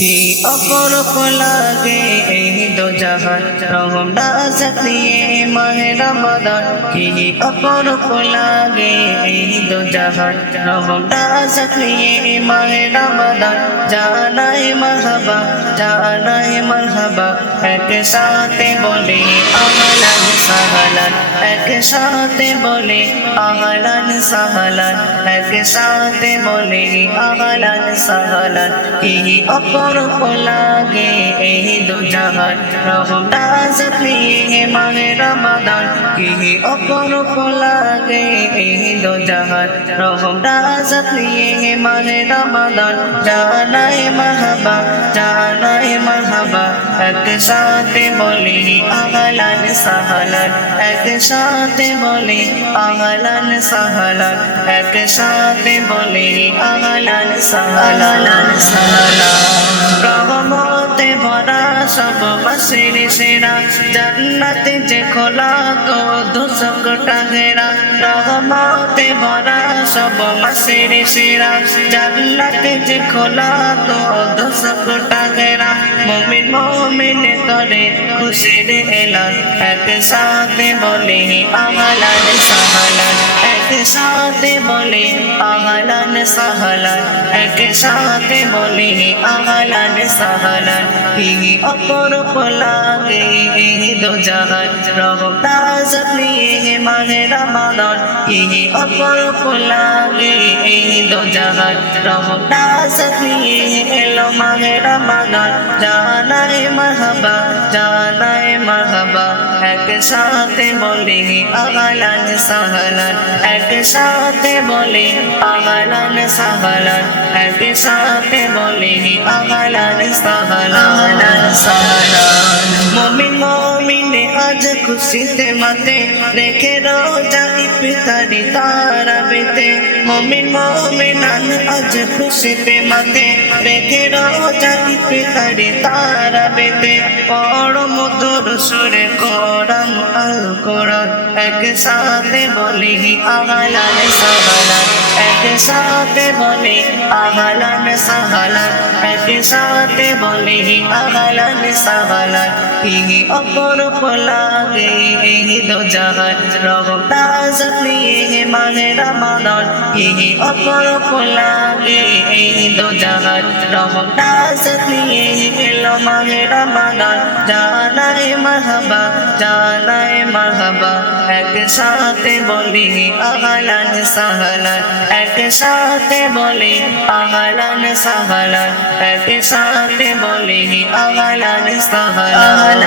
কি অপরূপ লাগে এই দো জাহান রমজান নিয়ে মাহে রমাদান কি অপরূপ লাগে এই দো জাহান রমজান নিয়ে মাহে রমাদান জানাই মারহাবা জানাই মারহাবা এক সাথে বলে আহলান সাহলান এক সাথে বলে আহলান সাহলান এক সাথে বলে আহলান সাহলান কি অপরূপ লাগে এই দো জাহান রমজান নিয়ে মাহে রমাদান কি অপরূপ লাগে এই দো জাহান রমজান নিয়ে মাহে রমাদান জানাই মারহাবা জানাই মারহাবা এক সাথে বলি আহলান সাহলান এক সাথে বলি আহলান সাহলান এক সাথে বলি আহলান সাহলান রহমতে ভরা সব বসির সেরা জান্নাতে যে খোলা তো দুসক টাগেরা রহমতে ভরা সব বসির সেরা জান্নাতে যে খোলা তো দুসক টাগেরা মুমিন মুমিন করে খুশির এলান এক সাথে বলে আহলান সাহলান এক সাথে বলে আহলান সাহলান এক সাথে বলে আহলান সাহলান কি অপরূপ লাগে এই দো জাহান রমজান নিয়ে মাহে রমাদান কি অপরূপ লাগে এই দো জাহান রমজান নিয়ে এলো মাহে রমাদান জানাই মারহাবা জানাই মারহাবা এক সাথে বলে আহলান সাহলান এক সাথে বলে আহলান সাহলান এক সাথে বলে আহলান সাহলান মুমিন মুমিনে আজ খুশিতে মাতে রেখে রোজা ইফতারি তারাবিতে মুমিন মুমিনান আজ খুশিতে মাতে রেখে রোজা ইফতারি তারাবিতে পড়ো মধুর সুরে কোরআন আল কোরআন এক সাথে বলি আহলান সাহলান এক সাথে বলি আহলান সাহলান এক সাথে বলি আহলান সাহলান কি অপরূপ লাগে এই দো জাহান রমজান নিয়ে মাহে রমাদান কি অপরূপ লাগে এই দো জাহান রমজান নিয়ে এলো মাহে রমাদান জানাই মারহাবা জানাই মারহাবা এক সাথে বলি আহলান সাহলান এক সাথে বলি আহলান সাহলান এক সাথে বলি আহলান সাহলান